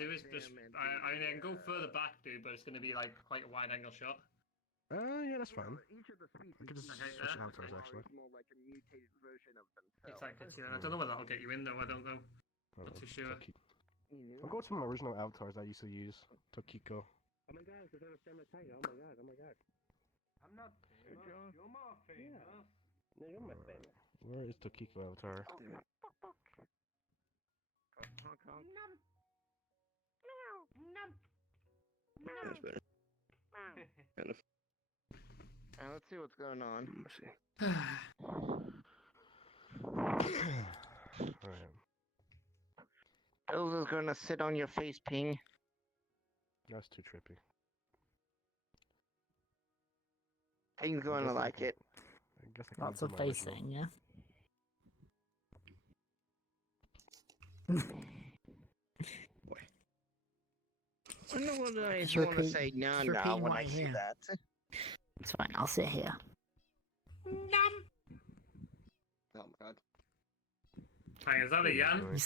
do is just, I mean, I can go further back, dude, but it's going to be like quite a wide angle shot. Yeah, that's fine. Each of the species I could just Okay, switch yeah. avatars, actually. is more like a mutated version of themselves. Exactly. I don't know whether that'll get you in though. I don't know. Not too sure. I'll go to my original avatars I used to use. Tokiko. Oh my god, it's gonna stand my tiger. Oh my god, oh my god. I'm not famous. You're more famous. No, you're my famous. Where is Tokiko avatar? Honk, honk. That's better. Kind of. Let's see what's going on. Let's see. Alright. Elza's gonna sit on your face, Ping. That's too trippy. Ping's going to like it. I guess I can Lots do of my facing, yeah. I know what I Just want to repeat- say no, just no, repeating when what I I see hear. that. It's fine, I'll sit here. Oh my god. Hang on, is that a Yan? You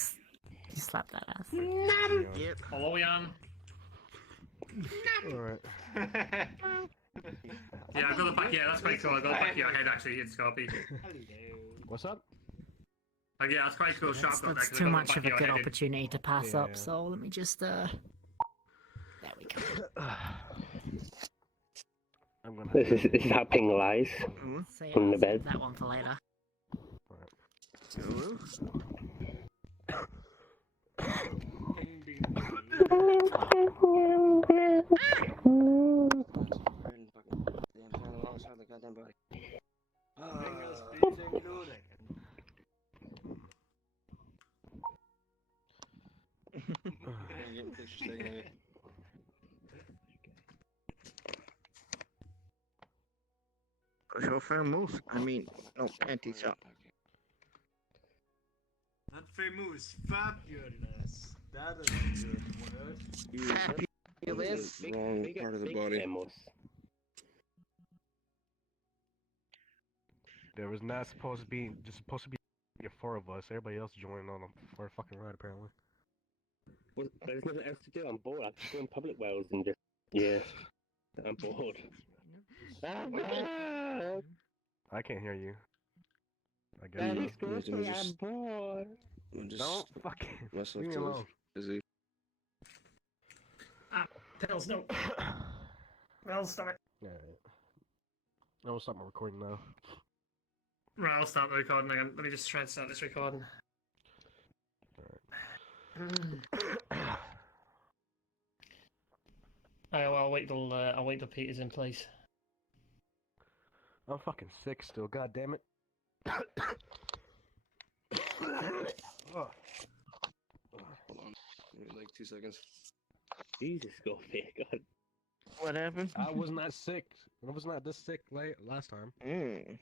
slap that ass. Yep. Hello, Yan. Alright. Yeah, I've got the back. Yeah, that's quite cool. I got the back of your head actually in Scorpi. What's up? Yeah, that's quite cool. Sharp got That's that. too much of a good opportunity to pass Yeah. up, so let me just, there we go. I'm gonna. This is how Ping lies. Say On the I'll bed. save that one for later. So famous. I mean, no panties up. Not famous, fabulous. That is a good word. Fabulous. Wrong part of the body. There was not supposed to be four of us. Everybody else joined on for a fucking ride apparently. Well, there's nothing else to do. I'm bored. I just go in public wells and just I'm bored. I can't hear you. I guess. Daddy, so. Scorpi, I'm bored. Don't fucking myself leave me to alone. busy. Pills, no. Well, start. Alright. I will stop my recording now. Right, I'll start the recording again. Let me just try and start this recording. Well, I'll wait till Peter's in place. I'm fucking sick still. God damn it. Oh. Hold on. Give me like 2 seconds. Jesus, Scorpi, God. What happened? I was not sick. I was not this sick last time. Oh, yeah.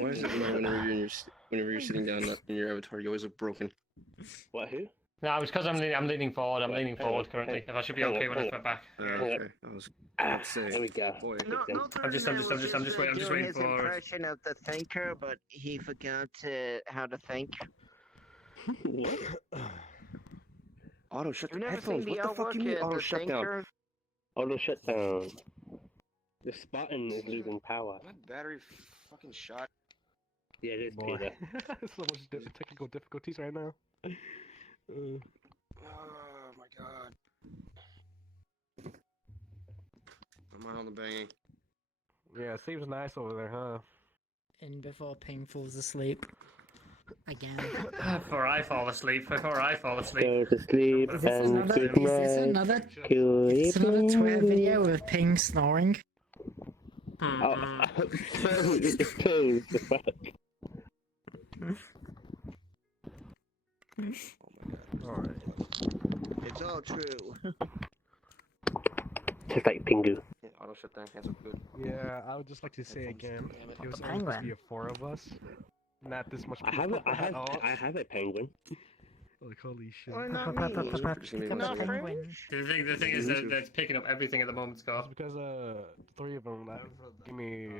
Why is it whenever you're sitting down in your avatar, you always look broken? What, who? No, it's because I'm leaning forward. I'm leaning forward currently. If I should be okay when I put back. Okay. I was about to say. There we go. No, I'm just waiting his for- impression of the thinker, but he forgot how to think. What? Auto shut You've the never seen headphones. the What the fuck artwork you mean of auto the shutdown? thinker? Auto shutdown. This button is losing power. My battery fucking shot. Yeah, it is, Boy. Peter. So much technical difficulties right now. Oh my god. I'm on the banging. Yeah, seems nice over there, huh? In before Ping falls asleep. Again. Before I fall asleep. Go to sleep Is this and another, good is this night. another, Good is this another Twitter evening. video with Ping snoring? Oh, it's closed. The fuck? Alright. It's all true. Just like Pingu. Yeah, auto shutdown. Hands up good. Yeah, I would just like to say again, it was only supposed to Penguin. be a 4 of us. Not this much I people at all. have a penguin. Like, holy shit. Why not me? Pick up Not the French? penguin. The thing is that it's picking up everything at the moment, It's Scott. because 3 of them give me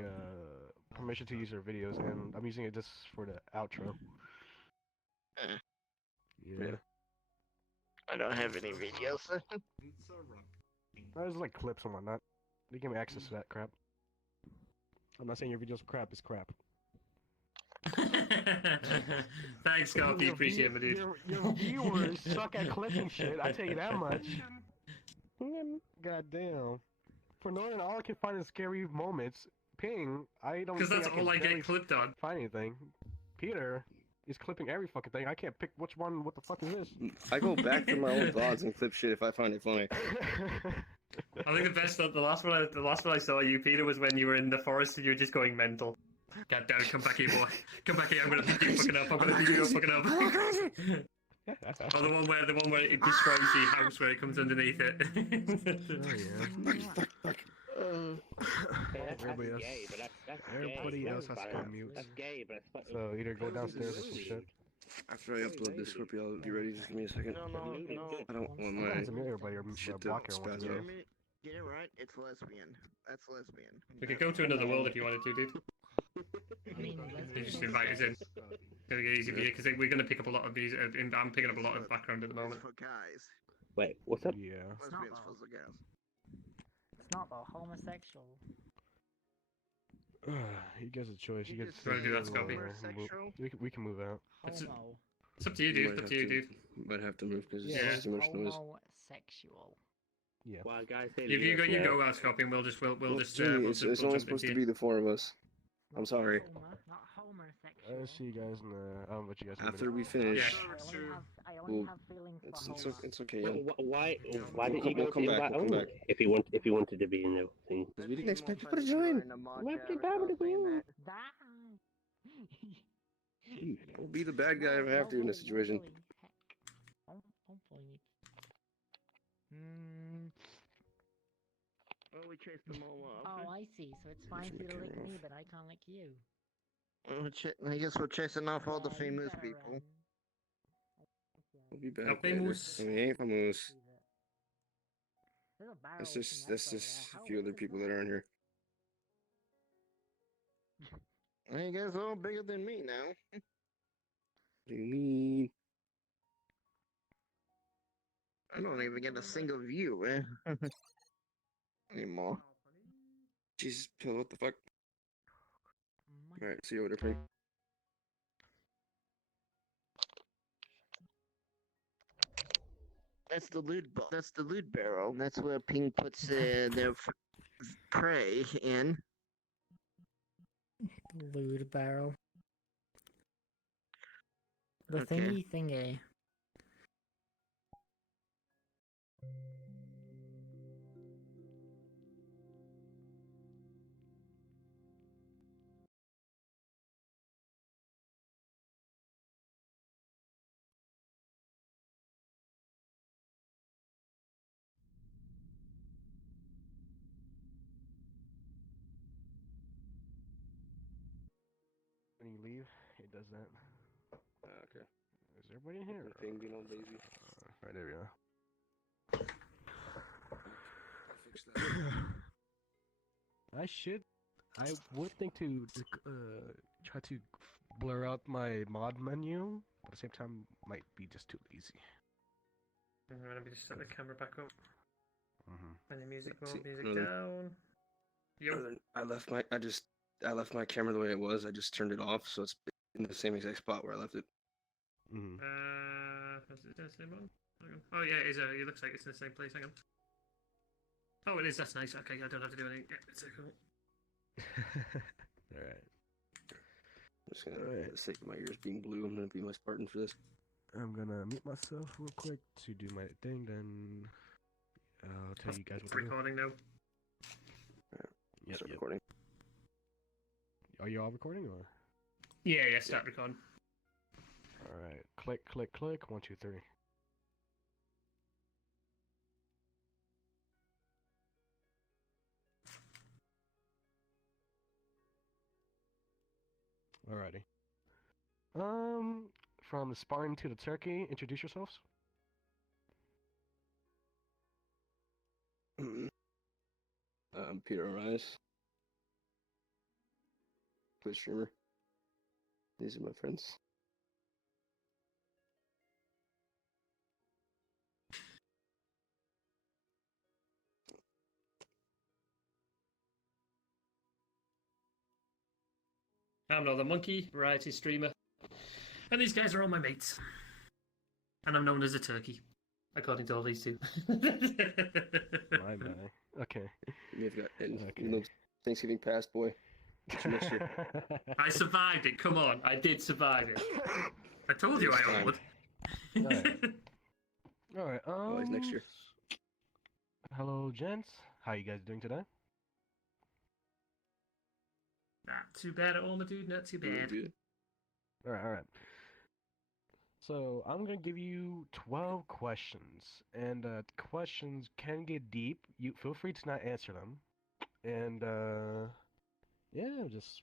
permission to use their videos, and I'm using it just for the outro. Yeah. I don't have any videos. It's alright. There's like clips and whatnot. They give me access to that crap. I'm not saying your videos are crap, it's crap. Thanks, Scorpi. Your Appreciate it, dude. Your viewers suck at clipping shit, I tell you that much. God damn. For Northern, all I can find is scary moments. Ping, I don't Because think that's I can all I barely get clipped on. find anything. Peter is clipping every fucking thing. I can't pick which one, what the fuck is this? I go back to my old vlogs and clip shit if I find it funny. I think the last one I saw you, Peter, was when you were in the forest and you were just going mental. God damn it, come back here, boy. Come back here, I'm gonna beat you fucking up. I'm gonna beat you fucking up. Oh, the one where it destroys the house where it comes underneath it. Everybody else, everybody else has to go mute. That's gay, but it's fucking... So either go downstairs or some shit. After I upload this Scorpio, I'll be ready. Just give me a second. No. I don't want my Sometimes everybody or shit to blocker wants spaz to out. go. Get it right. It's lesbian. That's lesbian. We could go to another world if you wanted to, dude. I mean, You just invite us in. It'll get easy for you, because we're going to pick up a lot of these. I'm picking up a lot of background at the moment. It's for guys. Wait, what's up? Yeah. Lesbians for the guys. it's not the homosexual. He gets a choice. He You gets just Do you wanna do that, said Scorpi? homosexual? we can move out. It's- Homo. It's up to you, dude. It's up to you, dude. Might have to move because Yeah. it's too much noise. Homosexual. Yeah. Well, guys, say If you go, yes, go out, Scorpi, and we'll just Well, we'll Jimmy, it's we'll only jump supposed into to you. be the four of us. I'm Not sorry. Not homosexual. I'll see you guys in the. I'll let you guys. in a After minute. we finish, Yeah. I only Well, have feelings for it's homo. it's okay. Wait, Yeah. why did We'll you go come to back, invite we'll come only? back. If he wanted to be in the thing. Because we didn't expect people to join. I'll be the bad guy if I have to in this situation. Don't bully me. Oh, we chased them all off. Oh, I see. So it's fine for you to lick me, but I can't lick you. I guess we're chasing off all the Yeah, you famous better people. run. We'll be back Not later. famous. We ain't famous. There's a barrel That's we just can that's wrestle just there. a few How other is people that? that aren't here. You guys are all bigger than me now. What do you mean? I don't even get a single view, anymore. Jesus, Pill, what the fuck? My- Alright, see you later, Pink. That's the loot That's the loot barrel. That's where Ping puts their prey in. Lewd barrel. The Okay. thingy. When you leave, it does that. Okay. Is everybody in here? Ping being all lazy. Right there we go. I'll fix that. I would think to try to blur out my mod menu, but at the same time might be just too lazy. Let me just set the camera back up. Mm-hmm. And the music See, music really? down. Yo. I left my camera the way it was. I just turned it off, so it's in the same exact spot where I left it. Mm-hmm. Is it the same one? Hang on. Oh yeah, it looks like it's in the same place. Hang on. Oh, it is. That's nice. Okay, I don't have to do anything. Yeah, it's cool. All right. I'm just gonna, for the sake of my ears being blue, I'm gonna be my Spartan for this. I'm gonna mute myself real quick to do my thing, then I'll tell you guys what to do. Recording now. Yep, Start yep. recording. Are you all recording or? Yeah, start recording. All right. Click, click, click. 1, 2, 3. Alrighty. From the spine to the turkey, introduce yourselves. I'm Peter Orias. Twitch streamer. These are my friends. I'm Northern Monkey, variety streamer. And these guys are all my mates. And I'm known as a turkey, according to all these two. My. Okay. You've got, and Okay. you know, Thanksgiving past, boy. Get you next year. I survived it, come on. I did survive it. I told you I would. Alright, Always next year. Hello, gents. How you guys doing today? Not too bad at all, my dude. Not too bad. Dude. Alright. So, I'm gonna give you 12 questions, and questions can get deep. You feel free to not answer them, and yeah, just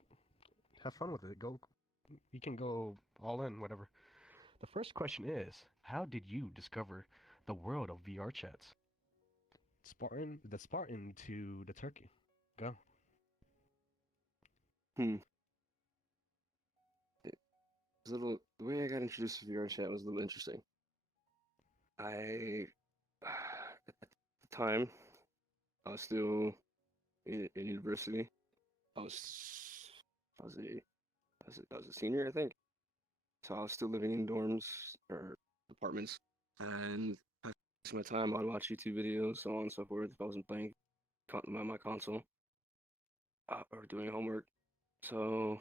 have fun with it. You can go all in, whatever. The first question is, how did you discover the world of VR chats? The Spartan to the turkey. Go. The way I got introduced to VR chat was a little interesting. At the time, I was still in university. I was a senior, I think. So I was still living in dorms or apartments, and passing my time, I'd watch YouTube videos, so on and so forth. If I wasn't playing my console or doing homework, so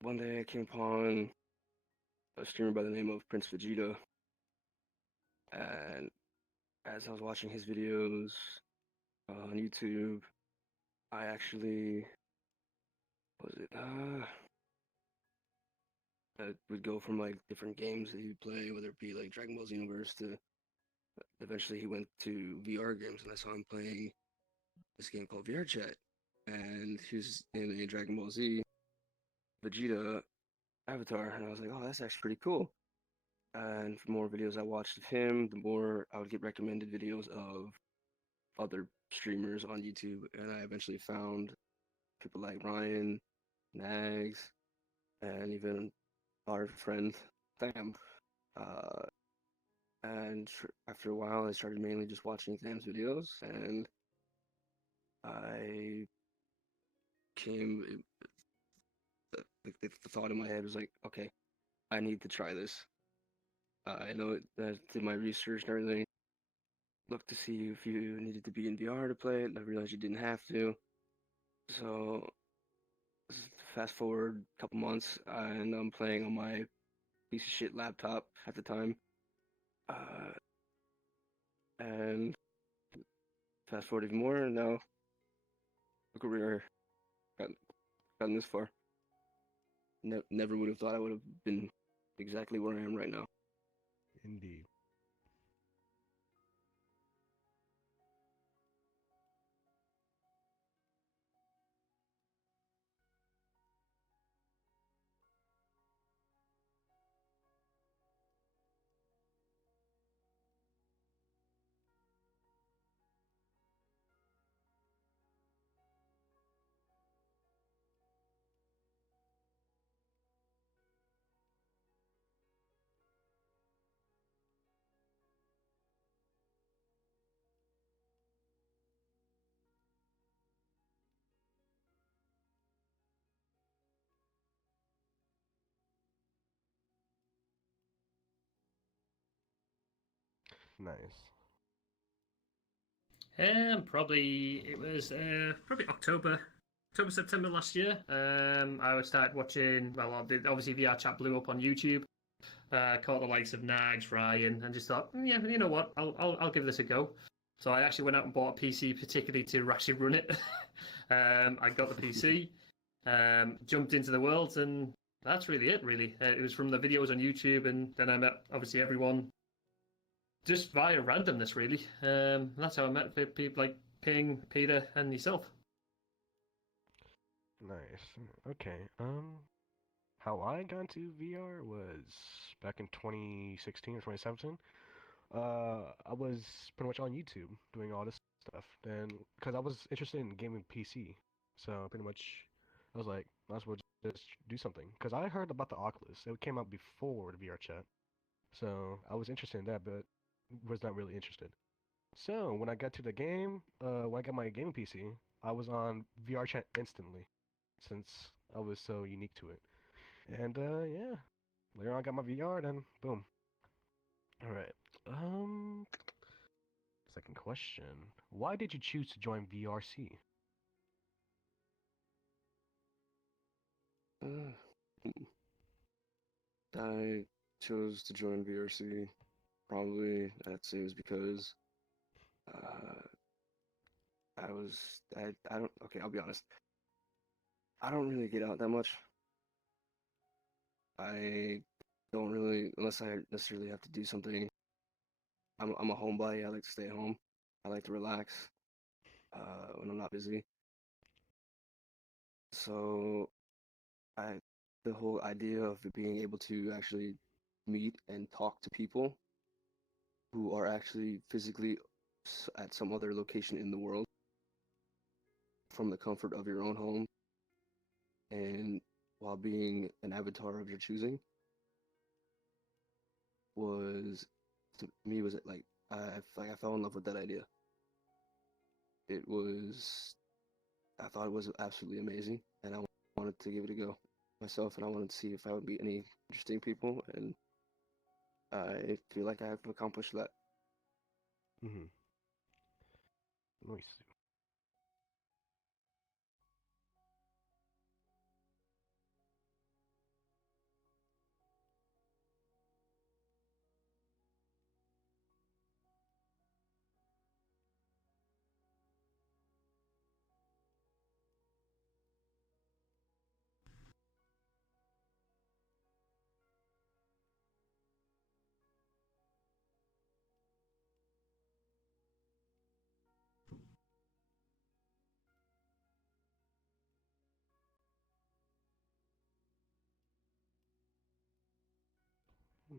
one day I came upon a streamer by the name of Prince Vegeta, and as I was watching his videos on YouTube, I actually would go from like different games that he'd play, whether it be like Dragon Ball Z Universe to eventually he went to VR games, and I saw him playing this game called VR Chat, and he was in a Dragon Ball Z Vegeta avatar, and I was like, oh, that's actually pretty cool. And the more videos I watched of him, the more I would get recommended videos of other streamers on YouTube, and I eventually found people like Ryan, Nags, and even our friend Tham. And after a while, I started mainly just watching Tham's videos, and I came. The thought in my head was like, okay, I need to try this. I know that I did my research and everything. Looked to see if you needed to be in VR to play it. I realized you didn't have to. So fast forward a couple months, and I'm playing on my piece of shit laptop at the time. And fast forward even more, and now look where we're gotten this far. Never would have thought I would have been exactly where I am right now. Indeed. Nice. Probably it was probably October, September last year. I started watching. Well, obviously VR chat blew up on YouTube. Caught the likes of Nags, Ryan, and just thought, yeah, you know what, I'll give this a go. So I actually went out and bought a PC particularly to actually run it. I got the PC, jumped into the world, and that's really it. Really, it was from the videos on YouTube, and then I met obviously everyone. Just via randomness, really. That's how I met people like Ping, Peter, and yourself. Nice. Okay. How I got into VR was back in 2016 or 2017. I was pretty much on YouTube doing all this stuff, and because I was interested in gaming PC, so pretty much I was like, might as well just do something. Because I heard about the Oculus. It came out before the VR chat, so I was interested in that, but was not really interested. So when I got to the game, when I got my gaming PC, I was on VR chat instantly. since I was so unique to it. And yeah, later on I got my VR, then boom. All right. Second question: why did you choose to join VRC? I chose to join VRC. Probably, I'd say, it was because uh, I don't. Okay, I'll be honest. I don't really get out that much. I don't really, unless I necessarily have to do something. I'm a homebody. I like to stay at home. I like to relax when I'm not busy. So I, the whole idea of being able to actually meet and talk to people who are actually physically at some other location in the world from the comfort of your own home and while being an avatar of your choosing was, to me, was like I fell in love with that idea. It was, I thought it was absolutely amazing, and I wanted to give it a go myself, and I wanted to see if I would meet any interesting people, and I feel like I have accomplished that. Mm-hmm. Let me see.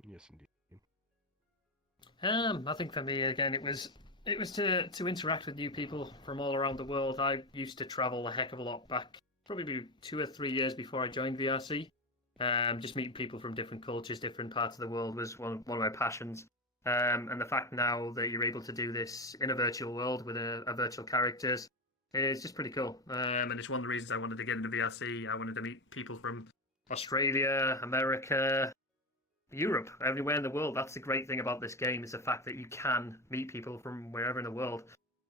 Yes, indeed. I think for me again, it was to interact with new people from all around the world. I used to travel a heck of a lot back, probably 2 or 3 years before I joined VRC. Just meeting people from different cultures, different parts of the world was one of my passions. And the fact now that you're able to do this in a virtual world with a virtual characters is just pretty cool. And it's one of the reasons I wanted to get into VRC. I wanted to meet people from Australia, America, Europe, everywhere in the world. That's the great thing about this game, is the fact that you can meet people from wherever in the world,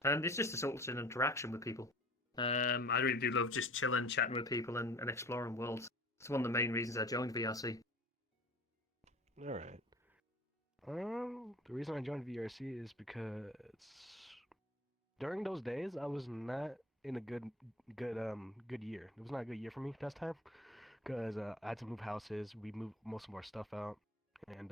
and it's just a sort of interaction with people. I really do love just chilling, chatting with people, and exploring worlds. It's one of the main reasons I joined VRC. All right. The reason I joined VRC is because during those days I was not in a good year. It was not a good year for me that time because I had to move houses. We moved most of our stuff out, and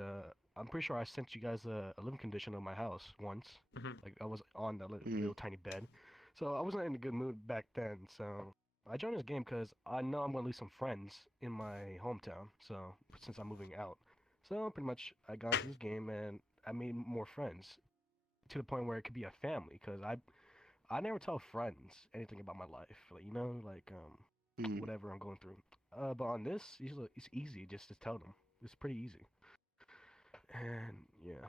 I'm pretty sure I sent you guys a living condition of my house once. Mhm. Like I was on that little tiny bed, so I wasn't in a good mood back then. So I joined this game because I know I'm gonna lose some friends in my hometown. So since I'm moving out, so pretty much I got into this game and I made more friends to the point where it could be a family. Because I never tell friends anything about my life, like whatever I'm going through. But on this, it's easy just to tell them. It's pretty easy. And yeah.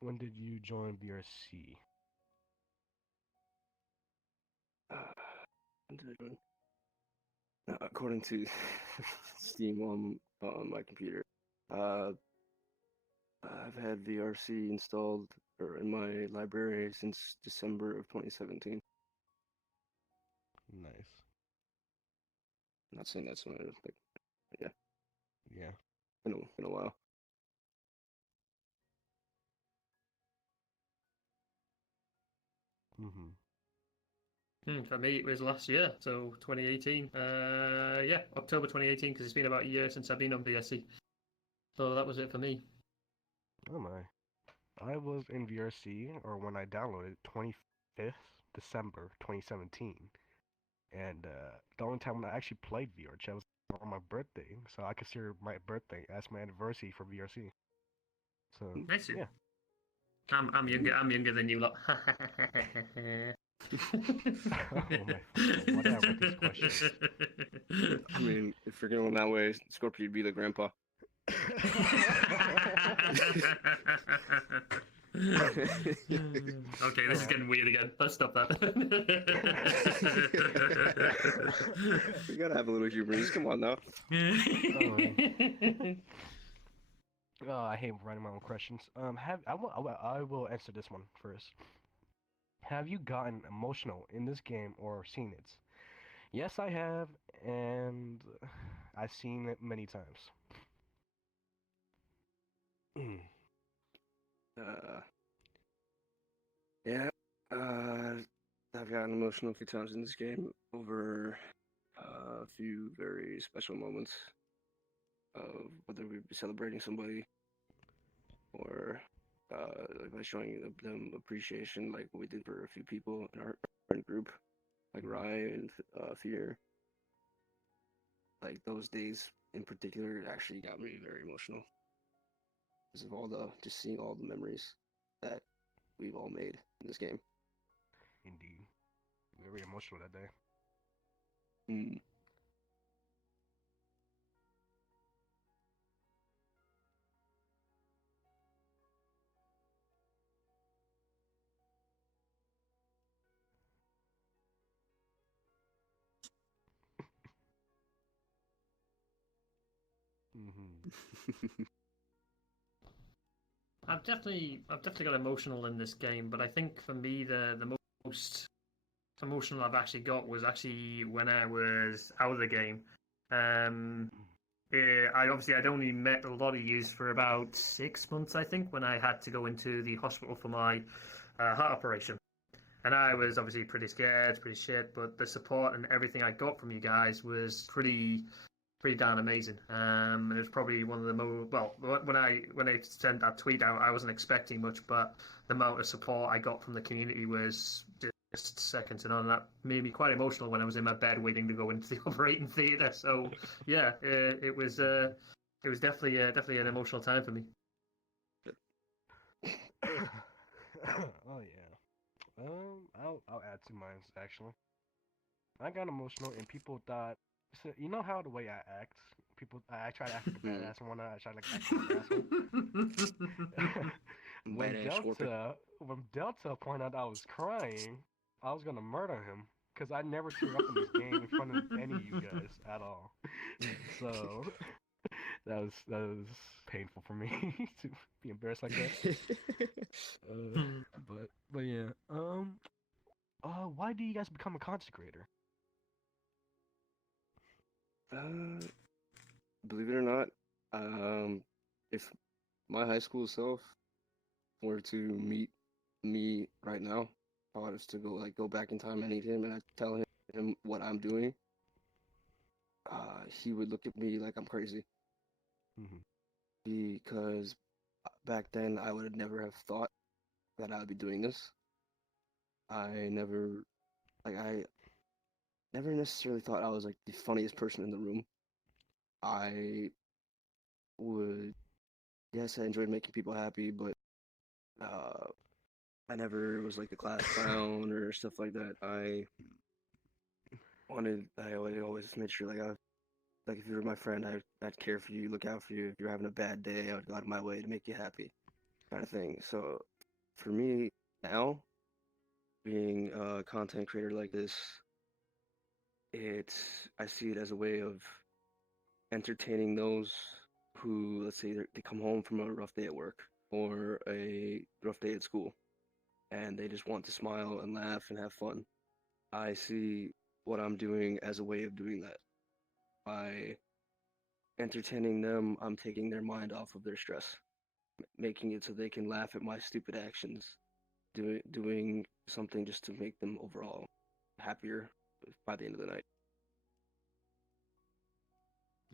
When did you join VRC? When did I join? According to Steam on my computer, I've had VRC installed or in my library since December of 2017. Nice. I'm not saying that's when I like, yeah, Yeah. been a while. For me, it was last year, so 2018. Yeah, October 2018, because it's been about a year since I've been on VRC. So that was it for me. Oh my. I was in VRC, or when I downloaded, 25th December 2017. And the only time when I actually played VRChat was on my birthday, so I consider my birthday as my anniversary for VRC. So Nice. yeah. I'm younger. I'm younger than you lot. Oh my! Why did I write these questions? I mean, if you're going that way, Scorpio would be the grandpa. Okay, this is getting weird again. Let's stop that. We gotta have a little humor. Just come on now. Oh, I hate writing my own questions. I will answer this one first. Have you gotten emotional in this game or seen it? Yes, I have, and I've seen it many times. Yeah. I've gotten emotional a few times in this game over a few very special moments of whether we be celebrating somebody or like by showing them appreciation, like what we did for a few people in our friend group, like Rye and Fear. Like those days in particular actually got me very emotional because of all the just seeing all the memories that we've all made in this game. Indeed. Very emotional that day. Mm. I've definitely got emotional in this game, but I think for me the most emotional I've actually got was actually when I was out of the game. I'd only met a lot of you for about 6 months, I think, when I had to go into the hospital for my heart operation. And I was obviously pretty scared, pretty shit, but the support and everything I got from you guys was pretty darn amazing. And it was probably one of the most when I sent that tweet out, I wasn't expecting much, but the amount of support I got from the community was just second to none. That made me quite emotional when I was in my bed waiting to go into the operating theatre. So yeah, it was definitely an emotional time for me. Oh yeah. I'll add to mine actually. I got emotional and people thought. So you know how the way I act, I try to act like a badass and whatnot. I try to act like an asshole. Badass When Delta pointed out I was crying, I was gonna murder him because I never tear up in this game in front of any of you guys at all. So that was painful for me to be embarrassed like that. But yeah. Why do you guys become a consecrator? Believe it or not, if my high school self were to meet me right now, if I was to go back in time and meet him and I tell him what I'm doing, he would look at me like I'm crazy. Because back then I would never have thought that I would be doing this. I never necessarily thought I was like the funniest person in the room. I would, yes, I enjoyed making people happy, but I never was like the class clown or stuff like that. I always made sure like if you were my friend, I'd care for you, look out for you. If you're having a bad day, I would go out of my way to make you happy, kind of thing. So for me now, being a content creator like this, I see it as a way of entertaining those who, let's say, they come home from a rough day at work or a rough day at school, and they just want to smile and laugh and have fun. I see what I'm doing as a way of doing that. By entertaining them, I'm taking their mind off of their stress, making it so they can laugh at my stupid actions, doing something just to make them overall happier by the end of the night.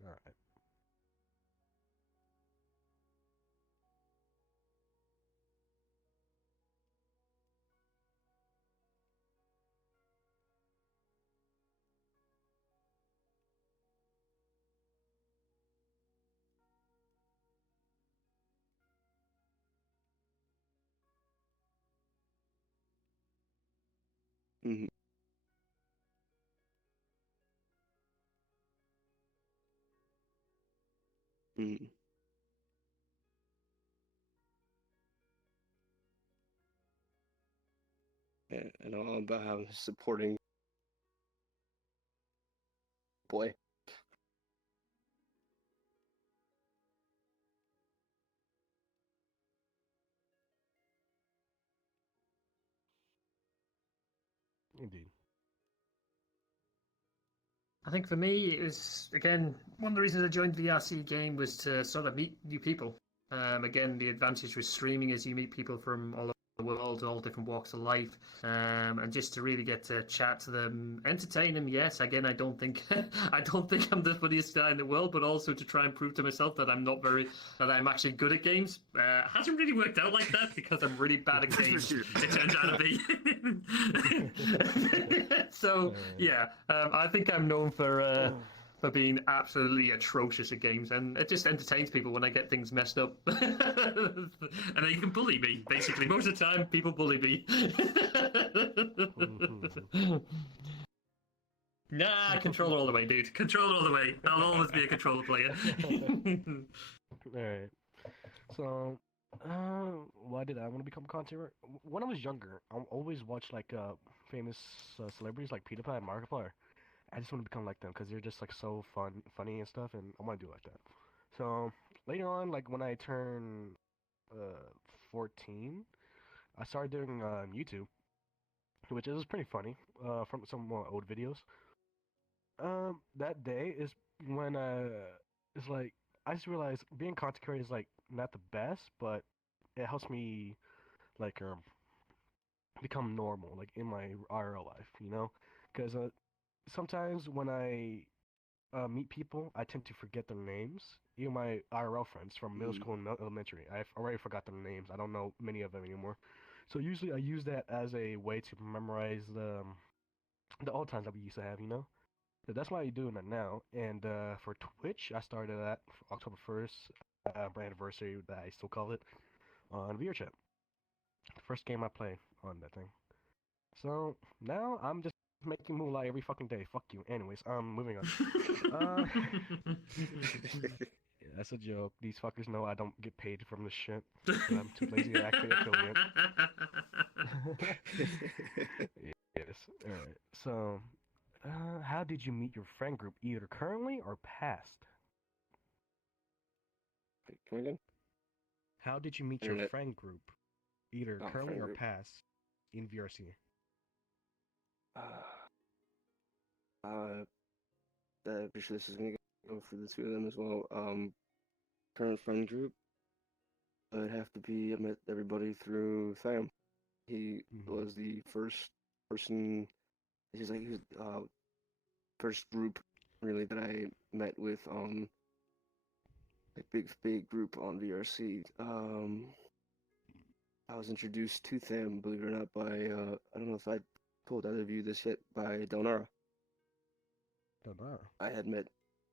All right. Mm-hmm. Mm-hmm. and all about how he's supporting boy. Indeed. I think for me, it was, again, one of the reasons I joined the VRC game was to sort of meet new people. Again, the advantage with streaming is you meet people from all over the world, all different walks of life, and just to really get to chat to them, entertain them. Yes, again, I don't think I'm the funniest guy in the world, but also to try and prove to myself that I'm actually good at games. Hasn't really worked out like that because I'm really bad at games. It turns out to be. So yeah, I think I'm known for being absolutely atrocious at games, and it just entertains people when I get things messed up. And they can bully me, basically. Most of the time, people bully me. Nah, controller all the way, dude. Controller all the way. I'll always be a controller player. Alright. So, why did I want to become a content creator? When I was younger, I always watched like famous celebrities like PewDiePie and Markiplier. I just want to become like them because they're just like so funny and stuff, and I want to do like that. So later on, like when I turned 14, I started doing YouTube, which is pretty funny. From some more old videos. That day is when it's like I just realized being content creator is like not the best, but it helps me like become normal, like in my IRL life, you know? Because sometimes when I meet people, I tend to forget their names. Even my IRL friends from middle school and elementary, I've already forgot their names. I don't know many of them anymore. So usually I use that as a way to memorize the old times that we used to have, you know? So that's why I'm doing that now. And for Twitch, I started that October 1st, my anniversary that I still call it, on VRChat. The first game I play on that thing. So now I'm just making moolah every fucking day. Fuck you. Anyways, moving on. Yeah, that's a joke. These fuckers know I don't get paid from this shit. I'm too lazy to activate affiliate. Yes. Alright. So, how did you meet your friend group, either currently or past? Come again? How did you meet your Internet. friend group, either Oh, currently friend or group. past, in VRC? I'm pretty sure this is gonna go for the two of them as well. Current friend group. It'd have to be I met everybody through Sam. He was the first person. He's like he was first group really that I met with like big group on VRC. I was introduced to Tham, believe it or not, by I don't know if I told either of you this yet, by Delnara. Delnara. I had met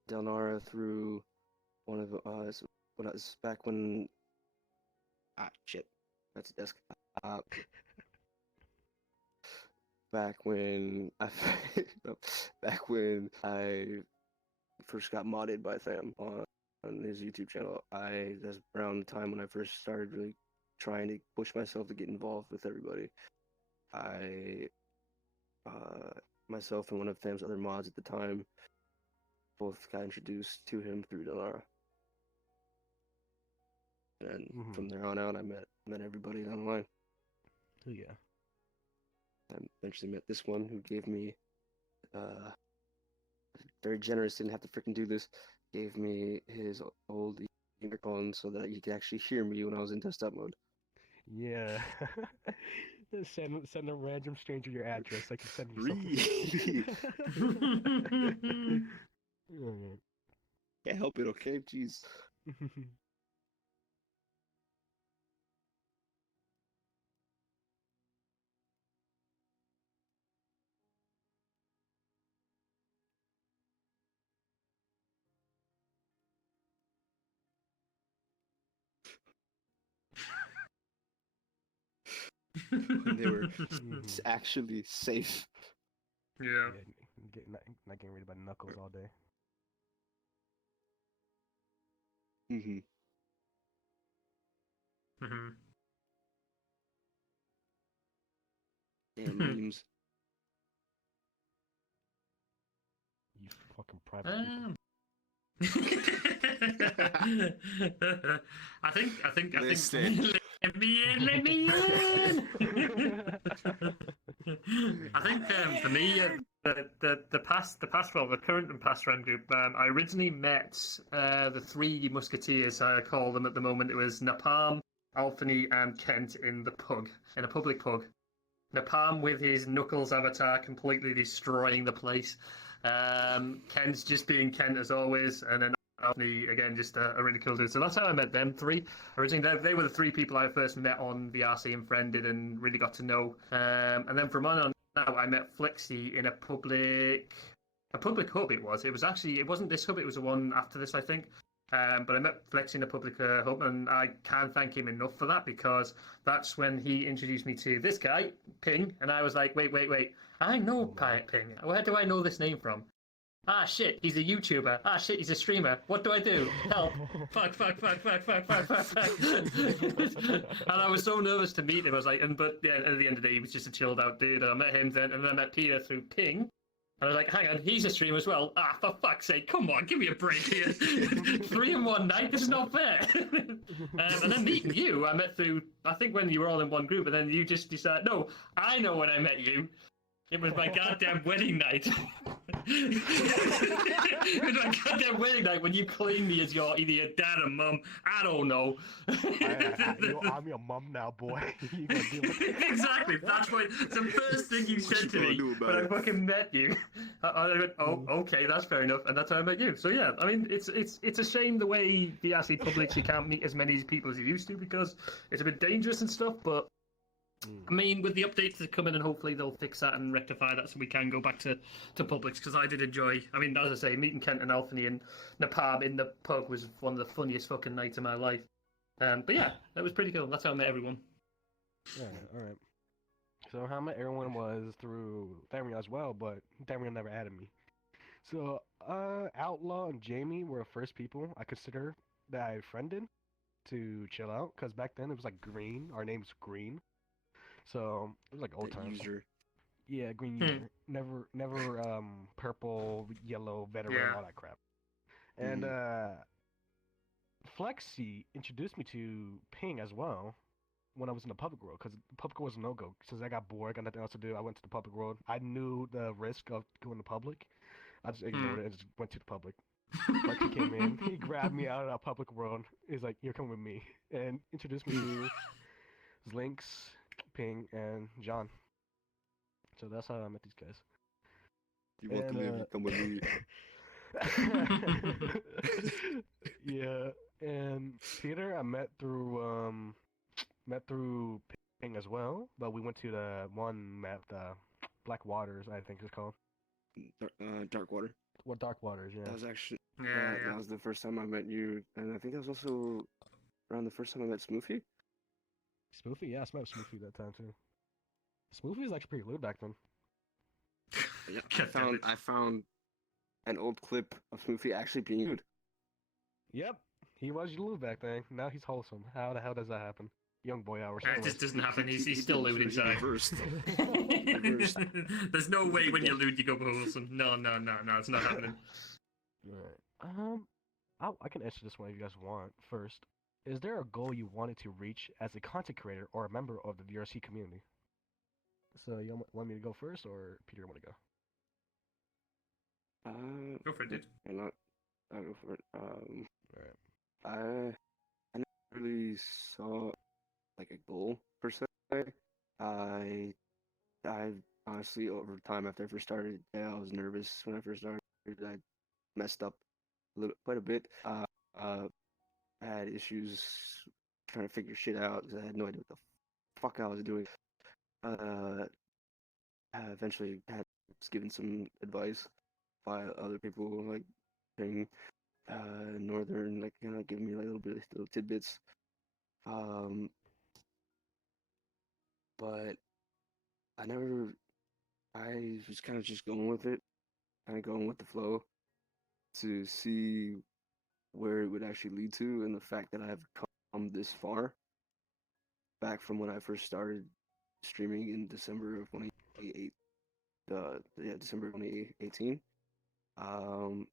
Delnara through one of when I was back when shit, that's a desk. Back when I back when I first got modded by Tham on his YouTube channel. That's around the time when I first started really trying to push myself to get involved with everybody. I myself and one of Tham's other mods at the time both got introduced to him through Delara. And from there on out I met everybody down the line. Oh yeah. I eventually met this one who gave me very generous, didn't have to freaking do this, gave me his old microphone so that he could actually hear me when I was in desktop mode. Yeah. Just send a random stranger your address. I can send you something. Can't help it, okay? Jeez. They were actually safe. Yeah. Not getting rid of my knuckles all day. and memes. You fucking private people. I think. Listen. Let me in. Let me in. I think for me, the current and past friend group. I originally met the three musketeers. I call them at the moment. It was Napalm, Alphony, and Kent in a public pub. Napalm with his Knuckles avatar completely destroying the place. Kent's just being Kent as always, and then Alphony again just a really cool dude. So that's how I met them three. Originally, they were the three people I first met on VRC and friended and really got to know. And then from on now, I met Flexi in a public hub. It wasn't this hub. It was the one after this, I think. But I met Flex in a public hub, and I can't thank him enough for that, because that's when he introduced me to this guy, Ping, and I was like, wait, I know Ping. Where do I know this name from? Ah, shit, he's a YouTuber. Ah, shit, he's a streamer. What do I do? Help. Fuck. And I was so nervous to meet him. I was like, but yeah, at the end of the day, he was just a chilled out dude. I met him then, and then I met Peter through Ping. And I was like, hang on, he's a streamer as well. Ah, for fuck's sake, come on, give me a break here. 3 in one night, this is not fair. And then meeting you, I met through, I think when you were all in one group, and then you just decided, no, I know when I met you. It was my goddamn wedding night. It was my goddamn wedding night when you claimed me as either your dad or mum. I don't know. I'm your mum now, boy. You gotta deal with it. Exactly. That's the first thing you said to me when I fucking met you. I went, oh, okay, that's fair enough, and that's how I met you. So yeah, I mean, it's a shame the way the VRC publics, you can't meet as many people as you used to, because it's a bit dangerous and stuff, but I mean, with the updates that come in, and hopefully they'll fix that and rectify that so we can go back to Publix, because I did enjoy, I mean, as I say, meeting Kent and Alphony and Napalm in the pub was one of the funniest fucking nights of my life. But yeah, that was pretty cool. That's how I met everyone. Alright. So how I met everyone was through Therion as well, but Therion never added me. So, Outlaw and Jamie were the first people I consider that I friended to chill out, because back then it was like Green. Our name's Green. So it was like old times. User. Yeah, green user. Never purple, yellow, veteran, all that crap. And Flexi introduced me to Ping as well when I was in the public world, because the public world was a no-go. Since I got bored, got nothing else to do, I went to the public world. I knew the risk of going to public. I just ignored it and just went to the public. Flexi came in, he grabbed me out of the public world. He's like, "You're coming with me," and introduced me to Lynx, Ping, and John. So that's how I met these guys. You want to live, you come with me. Yeah, and Peter I met through Ping as well, but we went to the one map, the Black Waters, I think it's called. Dark Water. What Dark Waters? Yeah. That was actually Yeah. that was the first time I met you, and I think that was also around the first time I met Smoofy. Smoofy? Yeah, I smelled Smoofy that time too. Smoofy was actually pretty lit back then. Yeah, I found an old clip of Smoofy actually being nude. Yep, he was lewd back then. Now he's wholesome. How the hell does that happen? Young boy hours. It just doesn't happen. He's still lewd inside. Reversed. There's no way when you're lewd you go wholesome. No, it's not happening. Right. I can answer this one if you guys want. First, is there a goal you wanted to reach as a content creator or a member of the VRC community? So you want me to go first, or Peter want to go? Go for it, dude. I'll go for it. Alright. I never really saw like a goal per se. I honestly, over time after I first started, I was nervous when I first started. I messed up quite a bit. I had issues trying to figure shit out because I had no idea what the fuck I was doing. I eventually was given some advice by other people, like Ping, Northern, like kind of giving me like little tidbits. But I was kind of just going with it, kind of going with the flow to see where it would actually lead to, and the fact that I have come this far back from when I first started streaming in December of December 2018. Um,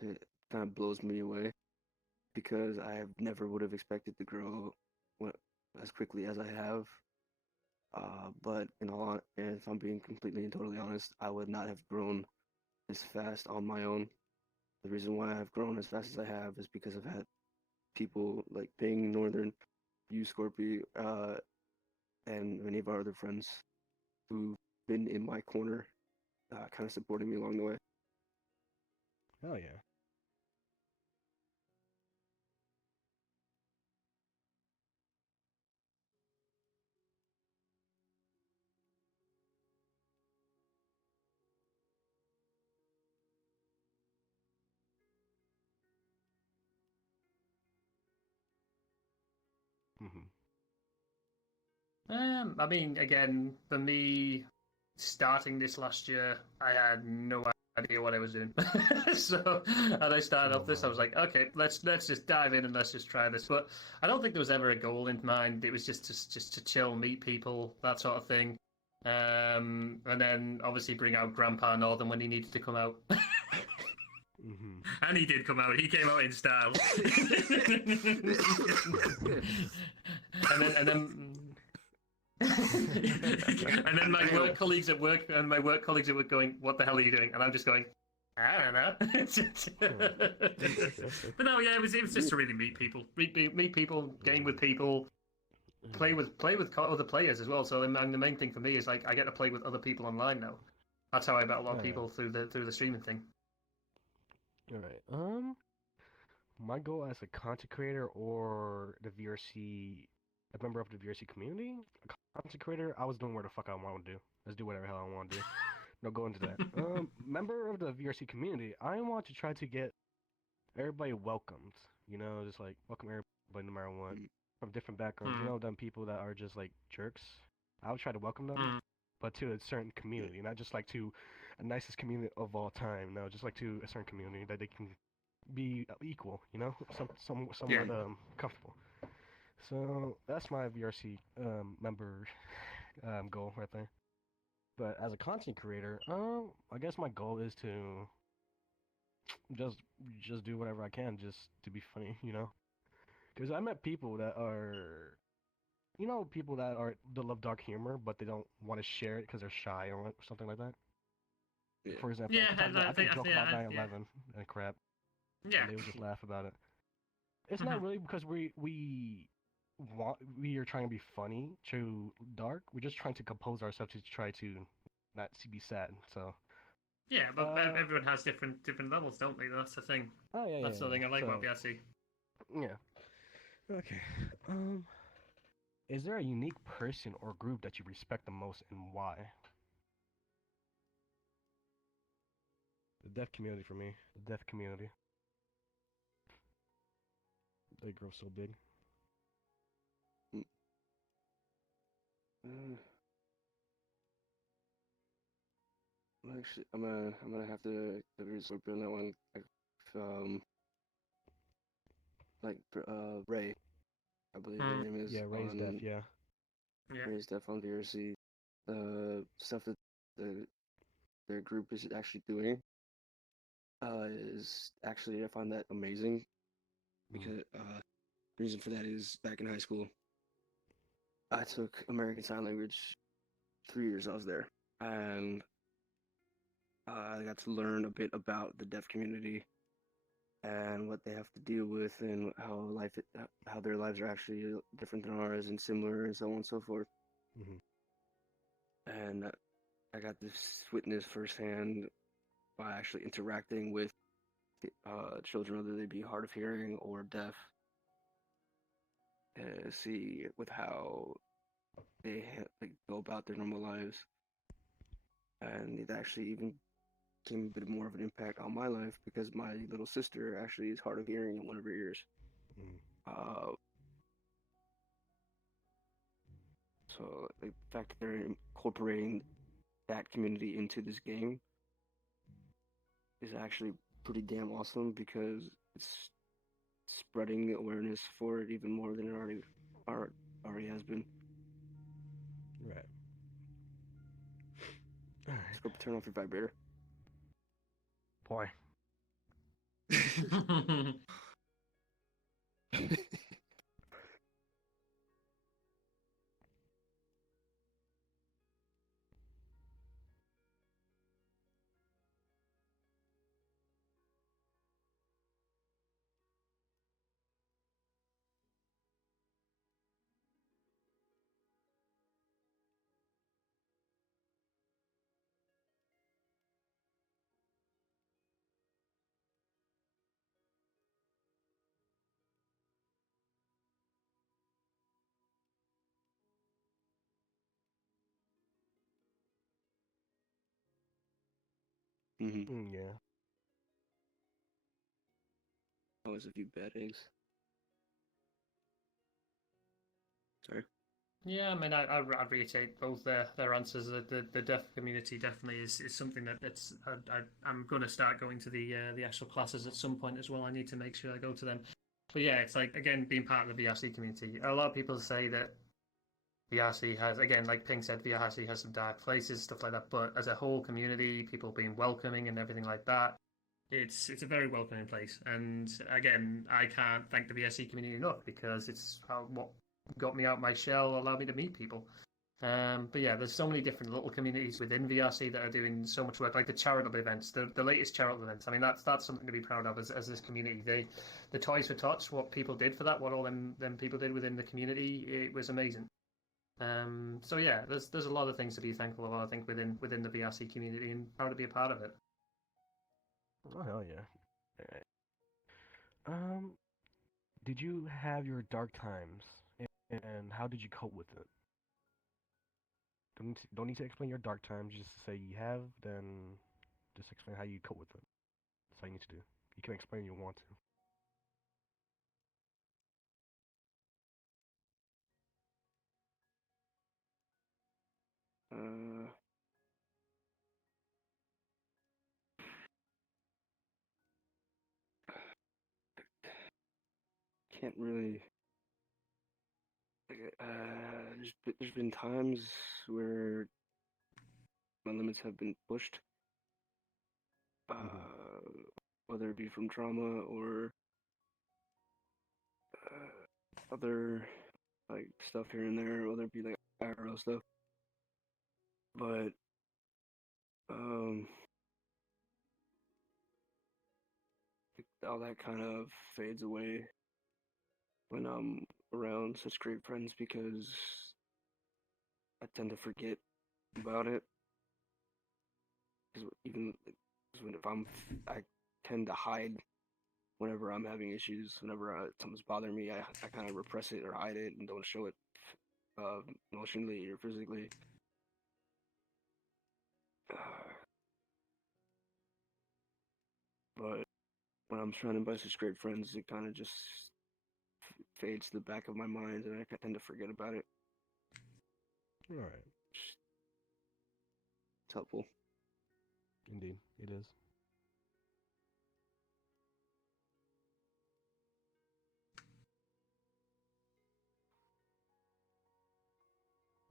it kind of blows me away because I never would have expected to grow as quickly as I have. But and if I'm being completely and totally honest, I would not have grown this fast on my own. The reason why I've grown as fast as I have is because I've had people like Ping, Northern, you, Scorpi, and many of our other friends who've been in my corner, kind of supporting me along the way. Hell yeah. Mm-hmm. I mean, again, for me, starting this last year, I had no idea what I was doing. So, and I started off this, I was like, okay, let's just dive in and let's just try this. But I don't think there was ever a goal in mind. It was just to chill, meet people, that sort of thing. And then obviously bring out Grandpa Northern when he needed to come out. Mm-hmm. And he did come out. He came out in style. and then and then my work colleagues at work going, "What the hell are you doing?" And I'm just going, "I don't know." But no, yeah, it was just to really meet people, meet people, game with people, play with other players as well. So the main thing for me is like I get to play with other people online now. That's how I met a lot of people through the streaming thing. All right. My goal as a content creator or the VRC, a member of the VRC community, a content creator, I was doing where the fuck I want to do. Let's do whatever the hell I want to do. No, go into that. Member of the VRC community, I want to try to get everybody welcomed. You know, just like welcome everybody no matter what, from different backgrounds. You know, them people that are just like jerks. I would try to welcome them, but to a certain community, not just like to a nicest community of all time. No, just like to a certain community that they can be equal, you know, somewhat comfortable. So that's my VRC member goal right there. But as a content creator, I guess my goal is to just do whatever I can just to be funny, you know. Because I met people that are, you know, people that love dark humor, but they don't want to share it because they're shy or something like that. Yeah. For example, Yeah, I could joke about yeah. 9/11 and crap. Yeah. And they would just laugh about it. It's not really because we are trying to be funny to dark. We're just trying to compose ourselves to try to not be sad. So Yeah, but everyone has different levels, don't they? That's the thing. oh yeah, That's the thing I like about BSC. Yeah. Okay. Is there a unique person or group that you respect the most and why? The deaf community for me. The deaf community. They grow so big. Actually, I'm gonna have to resort on that one. Ray, I believe their name is. Yeah, Ray's deaf. Yeah. Ray's deaf on VRC. The stuff that their group is actually doing is actually, I find that amazing because the reason for that is back in high school, I took American Sign Language 3 years I was there, and I got to learn a bit about the deaf community and what they have to deal with, and how their lives are actually different than ours and similar, and so on and so forth. And I got to witness firsthand by actually interacting with children, whether they be hard of hearing or deaf, see with how they go about their normal lives, and it actually even came a bit more of an impact on my life because my little sister actually is hard of hearing in one of her ears. So the fact that they're incorporating that community into this game is actually pretty damn awesome because it's spreading the awareness for it even more than it already has been. Right. Scorp, turn off your vibrator. Boy. Yeah. Always a few bad eggs. Sorry. Yeah, I mean, I'd reiterate both their answers. The deaf community definitely is something that's I'm going to start going to the actual classes at some point as well. I need to make sure I go to them. But yeah, it's like, again, being part of the VRC community. A lot of people say that VRC has, again, like Ping said, VRC has some dark places, stuff like that. But as a whole community, people being welcoming and everything like that, it's a very welcoming place. And again, I can't thank the VRC community enough, because it's what got me out my shell, allowed me to meet people. But yeah, there's so many different little communities within VRC that are doing so much work, like the charitable events, the latest charitable events. I mean, that's something to be proud of as this community. The Toys for Tots, what people did for that, what all them people did within the community, it was amazing. So yeah, there's a lot of things to be thankful of, I think, within the VRC community, and proud to be a part of it. Oh hell yeah. Alright. Did you have your dark times, and how did you cope with it? Don't need to explain your dark times. Just say you have, then just explain how you cope with it. That's all you need to do. You can explain if you want to. Can't really. There's been times where my limits have been pushed, whether it be from trauma or other like stuff here and there, whether it be like IRL stuff. But all that kind of fades away when I'm around such great friends, because I tend to forget about it. Because even I tend to hide whenever I'm having issues. Whenever something's bothering me, I kind of repress it or hide it and don't show it emotionally or physically. But when I'm surrounded by such great friends, it kind of just fades to the back of my mind, and I tend to forget about it. Alright. It's helpful. Indeed, it is.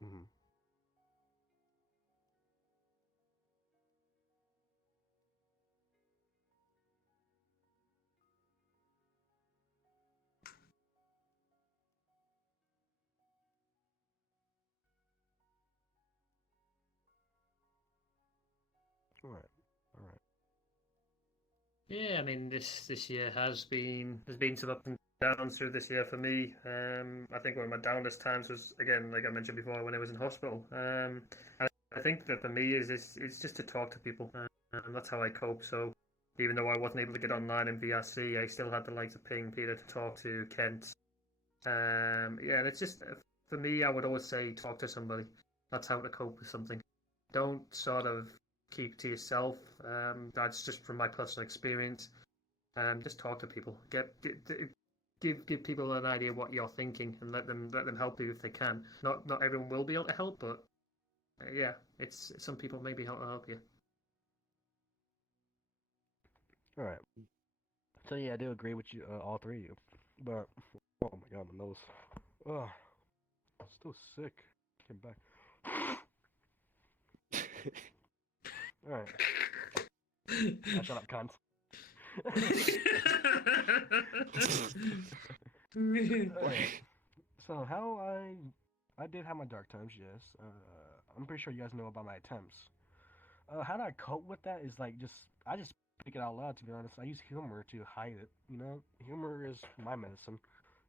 Mm-hmm. Alright. Alright. Yeah, I mean, this year there's been some up and downs through this year for me. I think one of my downest times was, again, like I mentioned before, when I was in hospital. And I think that for me it's just to talk to people, and that's how I cope. So even though I wasn't able to get online in VRC, I still had the likes of Ping, Peter to talk to, Kent. Yeah, and it's just, for me, I would always say talk to somebody. That's how to cope with something. Don't sort of keep to yourself. That's just from my personal experience. Just talk to people. Give people an idea what you're thinking, and let them help you if they can. Not everyone will be able to help, but yeah, it's some people may be able to help you. Alright. So yeah, I do agree with you, all three of you. But oh my god, my nose. Ugh. Still sick. Came back. Alright. Shut up, cunt. Alright. So how I did have my dark times, yes. I'm pretty sure you guys know about my attempts. How do I cope with that is like I just speak it out loud, to be honest. I use humor to hide it, you know? Humor is my medicine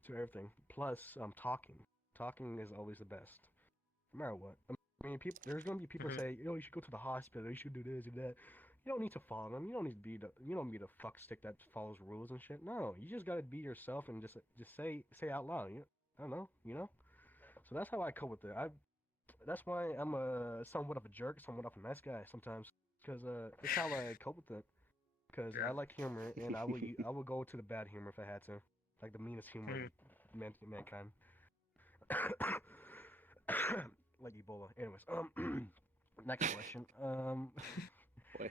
to everything. Plus, talking. Talking is always the best. No matter what. I mean, there's gonna be people say, you should go to the hospital, you should do this and that. You don't need to follow them. You don't need to be the fuckstick that follows rules and shit. No, you just gotta be yourself and just say out loud. I don't know, you know. So that's how I cope with it. That's why I'm somewhat of a jerk, somewhat of a nice guy sometimes, because it's how I cope with it. Because I like humor, and I will go to the bad humor if I had to, like the meanest humor mankind. Like Ebola. Anyways, next question. Boy.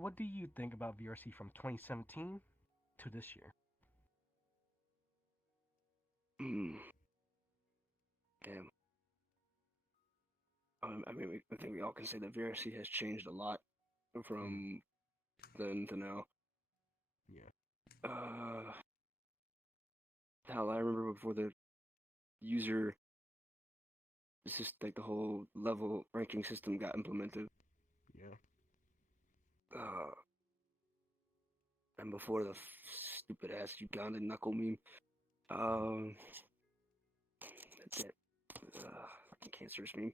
What do you think about VRC from 2017 to this year? Damn. I mean, I think we all can say that VRC has changed a lot from then to now. Yeah. Hell, I remember before the user, it's just like the whole level ranking system got implemented. Yeah. And before the stupid ass Ugandan knuckle meme, that fucking cancerous meme.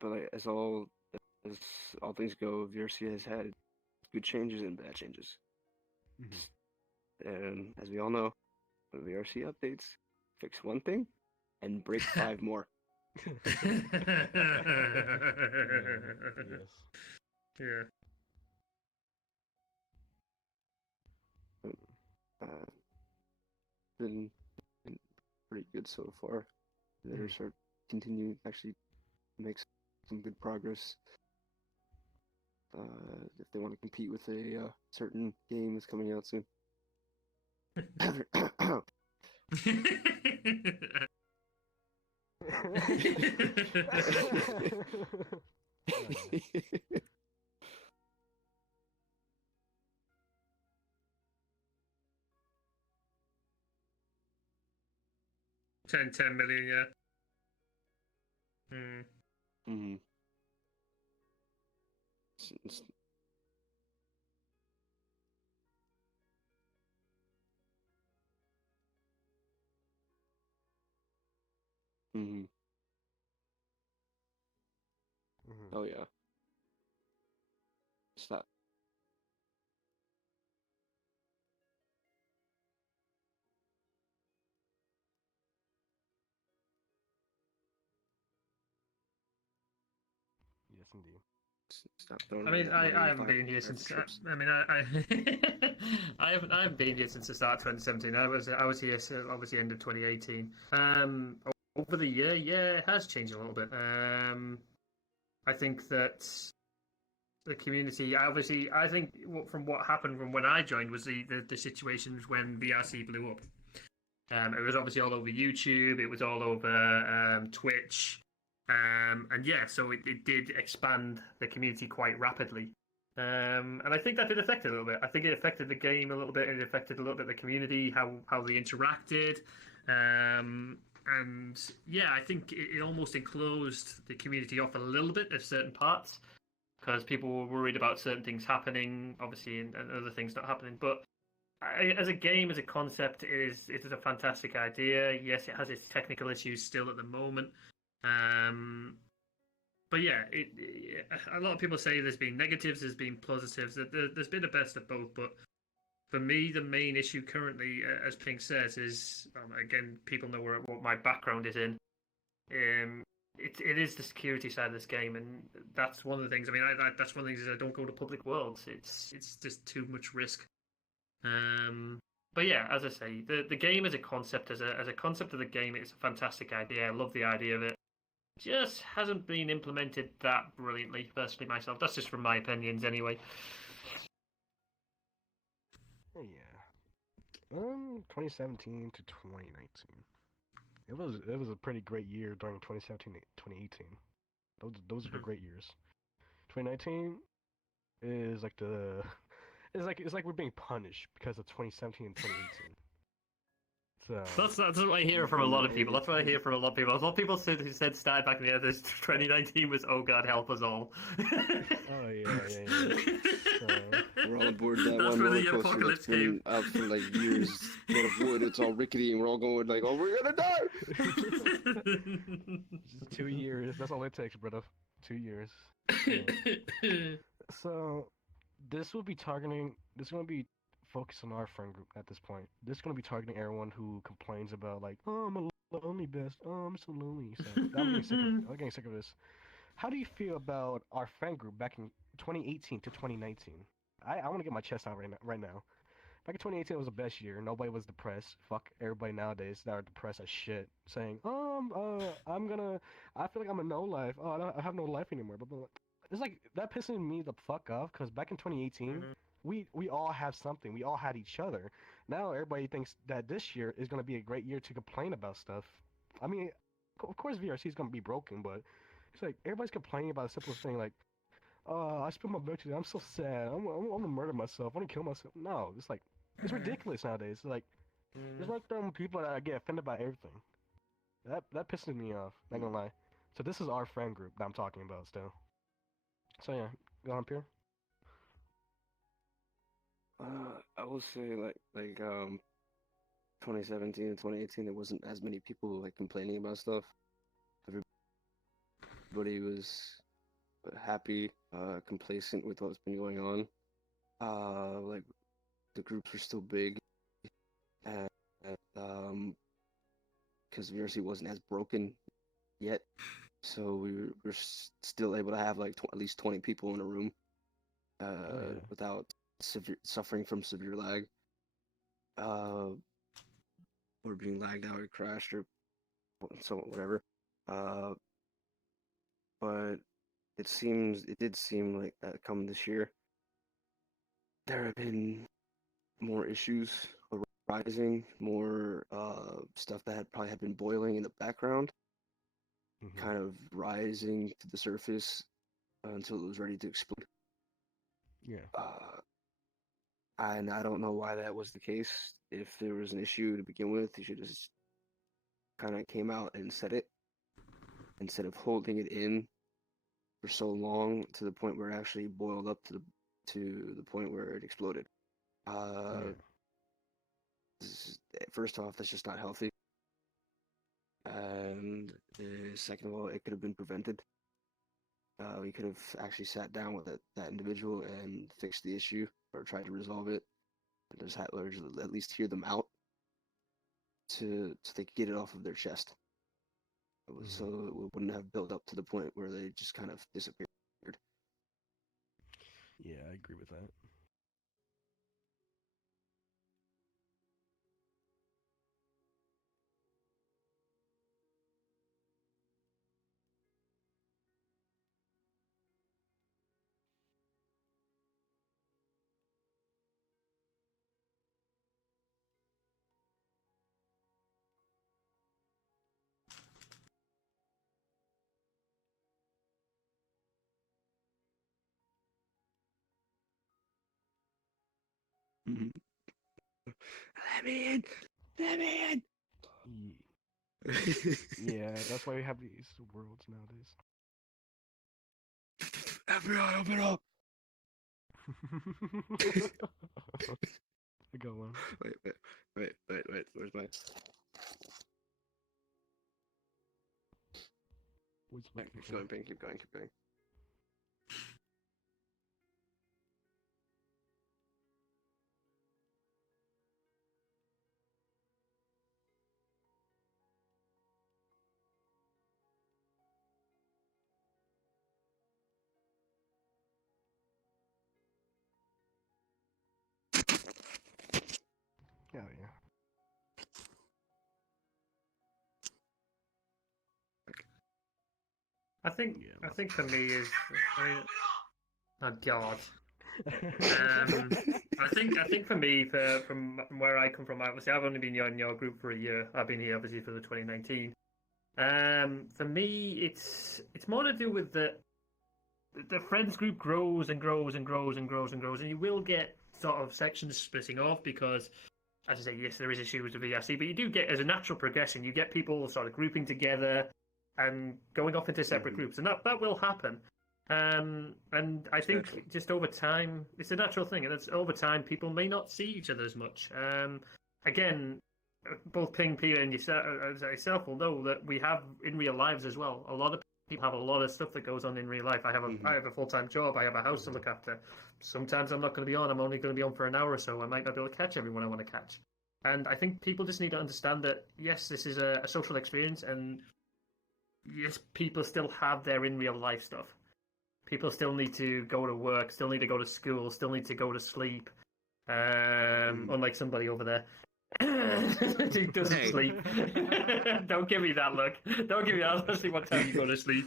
But like, as all things go, VRC has had good changes and bad changes. And as we all know, VRC updates fix one thing and break 5 more. Yes. Yeah. Been pretty good so far. Better start continue actually make some good progress. If they want to compete with a certain game that's coming out soon. $10 million, yeah. Mm-hmm. Mm-hmm. Oh yeah. Stop. Yes, indeed. Stop throwing I mean, money I in haven't fire been here for since. ships. I mean, I haven't been here since the start of 2017. I was here obviously end of 2018. Over the year, yeah, it has changed a little bit. I think that the community, obviously, I think from what happened from when I joined was the situations when VRC blew up. It was obviously all over YouTube. It was all over Twitch. And yeah, so it did expand the community quite rapidly. And I think that did affect it a little bit. I think it affected the game a little bit. It affected a little bit the community, how they interacted. And yeah, I think it almost enclosed the community off a little bit of certain parts because people were worried about certain things happening, obviously, and other things not happening. But as a game, as a concept, it is a fantastic idea. Yes, it has its technical issues still at the moment. But yeah, a lot of people say there's been negatives, there's been positives. There's been a best of both. But for me, the main issue currently, as Ping says, is again, people know what my background is in. It is the security side of this game, and that's one of the things. I mean, that's one of the things is I don't go to public worlds. It's just too much risk. But yeah, as I say, the game as a concept, as a concept of the game, it's a fantastic idea. I love the idea of it. Just hasn't been implemented that brilliantly, personally myself. That's just from my opinions, anyway. Yeah. 2017 to 2019. it was a pretty great year during 2017, 2018. Those are the great years. 2019 is like the it's like we're being punished because of 2017 and 2018. So That's what I hear from a lot of people. That's what I hear from a lot of people. A lot of people who said stat back in the others 2019 was oh god help us all. oh yeah. So, We're all aboard that That's one where the roller coaster apocalypse that's been came. out for like years. It's made of wood. It's all rickety, and we're all going like, "Oh, we're gonna die!" just 2 years. That's all it takes, brother. 2 years. So this will be targeting. This is gonna be focused on our friend group at this point. This is gonna be targeting everyone who complains about like, oh, I'm a lonely best. Oh, I'm so lonely. So I'm getting sick of this. How do you feel about our friend group back in 2018 to 2019? I want to get my chest out right now. Back in 2018, it was the best year. Nobody was depressed. Fuck everybody nowadays that are depressed as shit, saying, I feel like I'm a no life. Oh, I have no life anymore. But it's like that pissing me the fuck off because back in 2018, we all have something. We all had each other. Now everybody thinks that this year is gonna be a great year to complain about stuff. I mean, of course VRC is gonna be broken, but it's like everybody's complaining about the simplest thing, like, I spilled my milk today. I'm so sad. I'm gonna murder myself. I'm gonna kill myself. No, it's like it's ridiculous nowadays. Like there's like them people that get offended by everything. That pisses me off. Not gonna lie. So this is our friend group that I'm talking about still. So yeah, go on, Pierre. I will say like 2017 and 2018, there wasn't as many people like complaining about stuff. Everybody was happy, complacent with what's been going on. Like the groups were still big, and because VRC wasn't as broken yet, so we were still able to have like at least 20 people in a room, without suffering from severe lag, or being lagged out or crashed or so whatever. But it did seem like that come this year, there have been more issues arising, more stuff that probably had been boiling in the background, kind of rising to the surface until it was ready to explode. Yeah. And I don't know why that was the case. If there was an issue to begin with, you should just kind of came out and said it instead of holding it in for so long to the point where it actually boiled up to the point where it exploded. First off, that's just not healthy. And second of all, it could have been prevented. We could have actually sat down with that individual and fixed the issue or tried to resolve it, and just had, or at least hear them out so they could get it off of their chest. So it wouldn't have built up to the point where they just kind of disappeared. Yeah, I agree with that. Let me in! Let me in! Yeah, that's why we have these worlds nowadays. FBI, open up! Go on. Wait. Where's my? Keep going. Hell yeah. I think for me is, I mean, oh god. I think for me, from where I come from, obviously I've only been in your group for a year. I've been here obviously for the 2019. For me, it's more to do with the friends group grows and grows and grows and grows and grows, and you will get sort of sections splitting off because, as I say, yes, there is issues with VRC, but you do get, as a natural progression, you get people sort of grouping together and going off into separate groups, and that will happen. And I think just over time, it's a natural thing, and it's over time people may not see each other as much. Again, both Ping, Peter, and yourself will know that we have in real lives as well. A lot of people have a lot of stuff that goes on in real life. I have a full-time job. I have a house to look after. Sometimes I'm not going to be on. I'm only going to be on for an hour or so. I might not be able to catch everyone I want to catch. And I think people just need to understand that, yes, this is a social experience, and yes, people still have their in real life stuff. People still need to go to work, still need to go to school, still need to go to sleep. Unlike somebody over there. He doesn't sleep. Don't give me that look. Don't give me that, especially what time you go to sleep.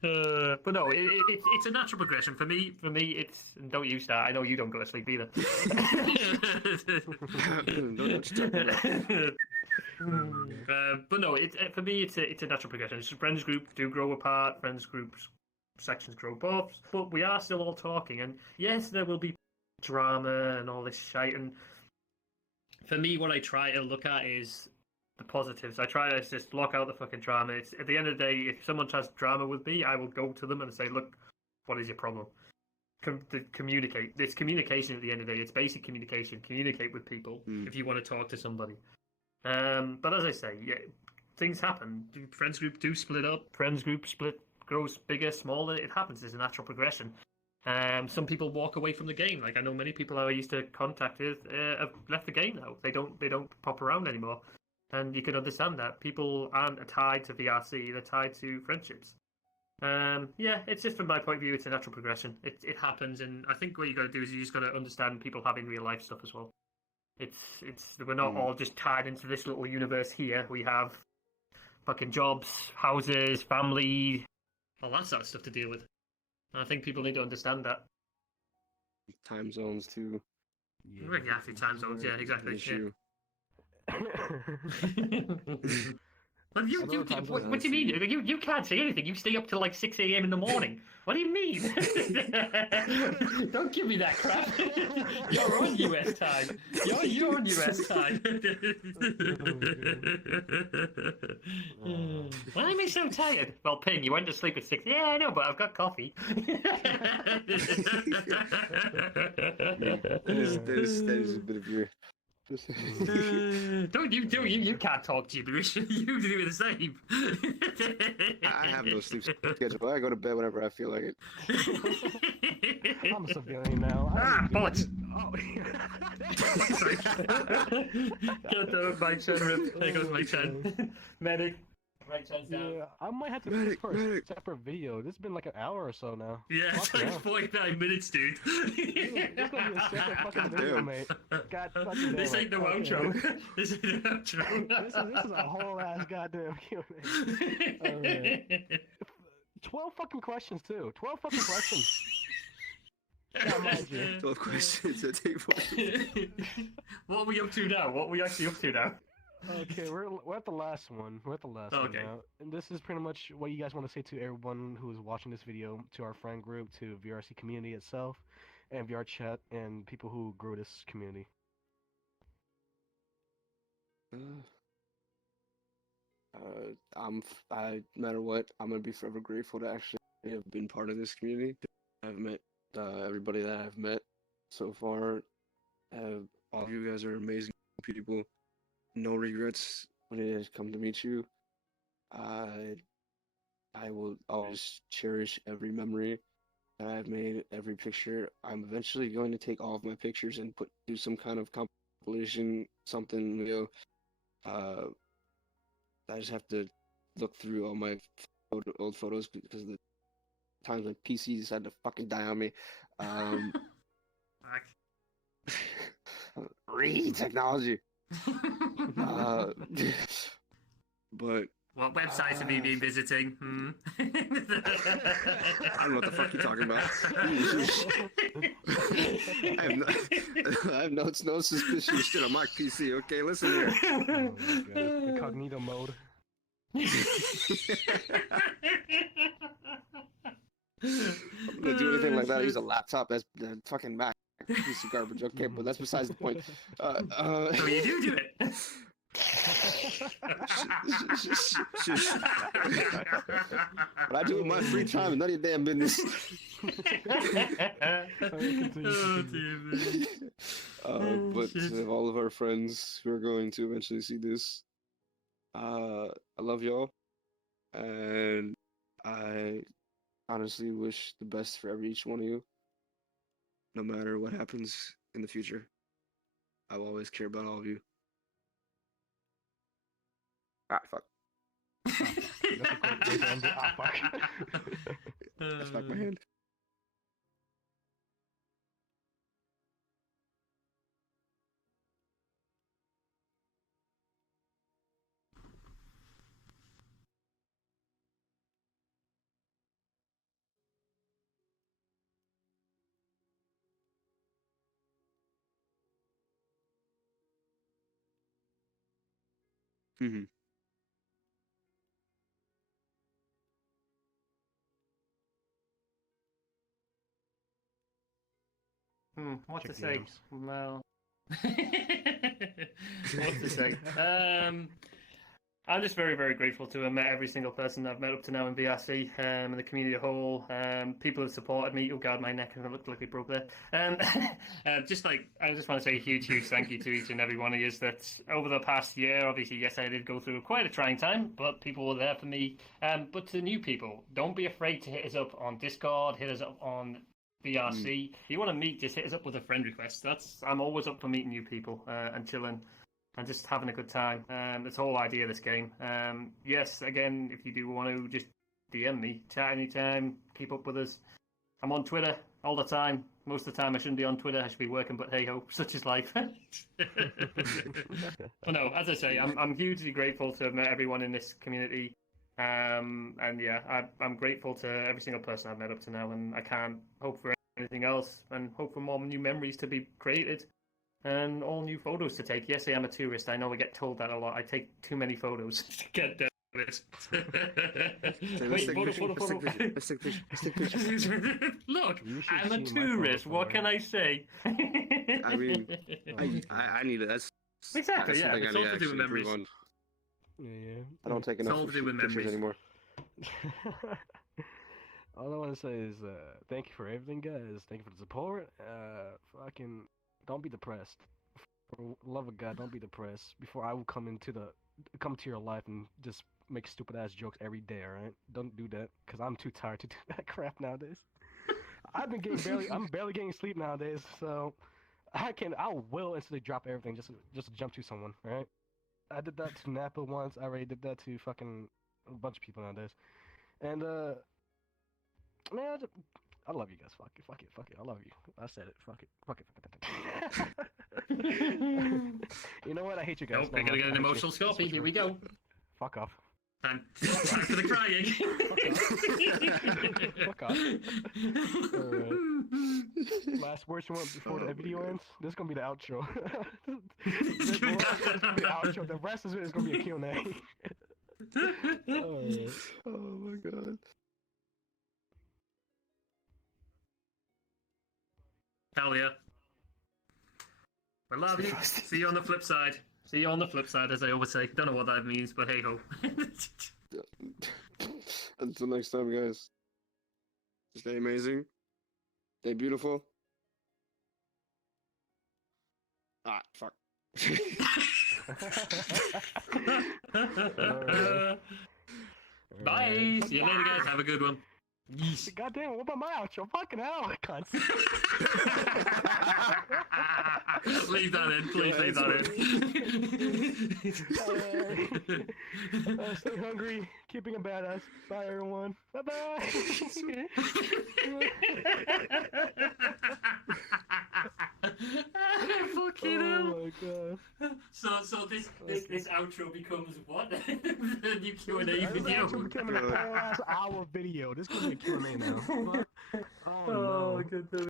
But no, it's a natural progression. For me, it's... And don't you start. I know you don't go to sleep either. But no, for me, it's a natural progression. Friends group do grow apart. Friends groups sections grow both. But we are still all talking. And yes, there will be drama and all this shite. And for me, what I try to look at is the positives. I try to just block out the fucking drama. It's, at the end of the day, if someone has drama with me, I will go to them and say, look, what is your problem? Communicate. It's communication at the end of the day. It's basic communication. Communicate with people if you want to talk to somebody. But as I say, yeah, things happen. Friends group do split up. Friends group grows bigger, smaller. It happens. It's a natural progression. Some people walk away from the game. Like I know many people I used to contact with have left the game now. They don't pop around anymore, and you can understand that. People aren't tied to VRC; they're tied to friendships. Yeah, it's just from my point of view, it's a natural progression. It happens, and I think what you got to do is you just got to understand people having real life stuff as well. It's we're not all just tied into this little universe here. We have fucking jobs, houses, family, all that sort of stuff to deal with. I think people need to understand that. Time zones too. Yeah, exactly. Time zones. Yeah, exactly. Yeah. What do you mean? You can't say anything. You stay up till like 6 a.m. in the morning. What do you mean? Don't give me that crap. You're on US time. You're on US time. Why am I so tired? Well, Ping, you went to sleep at 6. Yeah, I know, but I've got coffee. That is a bit of your... you can't talk gibberish. You do the same. I have no sleep schedule. I go to bed whenever I feel like it. I'm a civilian now. Bullets! Oh. Get the Mike Chen rip. There goes Mike Chen. Medic. Right Chen's down. Yeah, I might have to do this for a separate video. This has been like an hour or so now. Yeah, it's like 49 minutes, dude. This gonna be a separate fucking video, mate. God fucking damn. This ain't the outro. This ain't the outro. This is a whole ass goddamn Q&A. 12 fucking questions too. 12 fucking questions. Yeah, mind you. 12 questions that take 4. What are we up to now? What are we actually up to now? Okay, we're at the last one. We're at the last one now. And this is pretty much what you guys want to say to everyone who is watching this video, to our friend group, to VRC community itself, and VR chat, and people who grew this community. No matter what, I'm gonna be forever grateful to actually have been part of this community. I've met everybody that I've met so far. All of you guys are amazing people. No regrets when it has come to meet you. I will always cherish every memory that I've made, every picture. I'm eventually going to take all of my pictures and do some kind of compilation, something, you know. I just have to look through all my old photos because of the times my PC decided to fucking die on me. Technology. But What websites have you been visiting? Hmm? I don't know what the fuck you're talking about. I have no suspicious shit on my PC. Okay, listen here. Oh my God. Incognito mode. I'm gonna do anything like that. I use a laptop. That's fucking Mac. Piece of garbage. Okay, but that's besides the point. So you do it. Shush. What I do in my free time is none of your damn business. But to all of our friends who are going to eventually see this, I love y'all, and I honestly wish the best for each one of you. No matter what happens in the future, I will always care about all of you. Ah, fuck. That's a great way to end it. Ah, fuck. That's back my hand. Mm-hmm. What Check to the say? items. Well, what to say? I'm just very, very grateful to have met every single person I've met up to now in VRC and the community as a whole. People who supported me. Oh God, my neck looked like it broke there. I just want to say a huge, huge thank you to each and every one of you. That over the past year, obviously, yes, I did go through quite a trying time, but people were there for me. But to new people, don't be afraid to hit us up on Discord, hit us up on VRC. If you want to meet, just hit us up with a friend request. I'm always up for meeting new people and chilling. And just having a good time. That's the whole idea of this game. Yes, again, if you do want to just DM me, chat anytime, keep up with us. I'm on Twitter all the time. Most of the time I shouldn't be on Twitter, I should be working, but hey ho, such is life. But no, as I say, I'm hugely grateful to have met everyone in this community. And yeah, I'm grateful to every single person I've met up to now, and I can't hope for anything else, and hope for more new memories to be created. And all new photos to take. Yes, I am a tourist. I know I get told that a lot. I take too many photos to get down with it. Wait, photo. Let's take pictures. Look, You should I'm a see my tourist. photo What for can I say? I mean, Oh, I need it. That's Exactly, that's yeah. something It's I all need to do with actually improve memories. on. yeah. I don't take It's enough all to do with pictures memories. anymore. All I want to say is thank you for everything, guys. Thank you for the support. Fucking don't be depressed. For the love of God, don't be depressed. Before I will come to your life and just make stupid ass jokes every day. All right, don't do that, cause I'm too tired to do that crap nowadays. I'm barely getting sleep nowadays, so I will instantly drop everything just to jump to someone. All right, I did that to Napa once. I already did that to fucking a bunch of people nowadays, and man, I love you guys. Fuck it. I love you. I said it. Fuck it. You know what? I hate you guys. Nope, we're going to get an emotional Scorpi. Here we go. Fuck off. Time for the crying. Fuck off. Alright. Last words you want before the video ends? This is gonna be the outro. This is gonna be the outro. The rest of it is gonna be a Q&A. Alright. Oh my god. Hell yeah. I love you. See you on the flip side. See you on the flip side, as I always say. Don't know what that means, but hey ho. Until next time, guys. Stay amazing. Stay beautiful. Ah, fuck. Bye. See you later, guys. Have a good one. Goddamn, what about my outro? Fucking hell, I can't. Leave that in. Please leave that in. Stay hungry, keeping a badass. Bye, everyone. Bye-bye. Fucking Oh hell. my god. So so this outro becomes what? The new Q&A This video. actually becoming a whole ass hour video. This could be a Q&A now. Oh, Oh, no. goodness.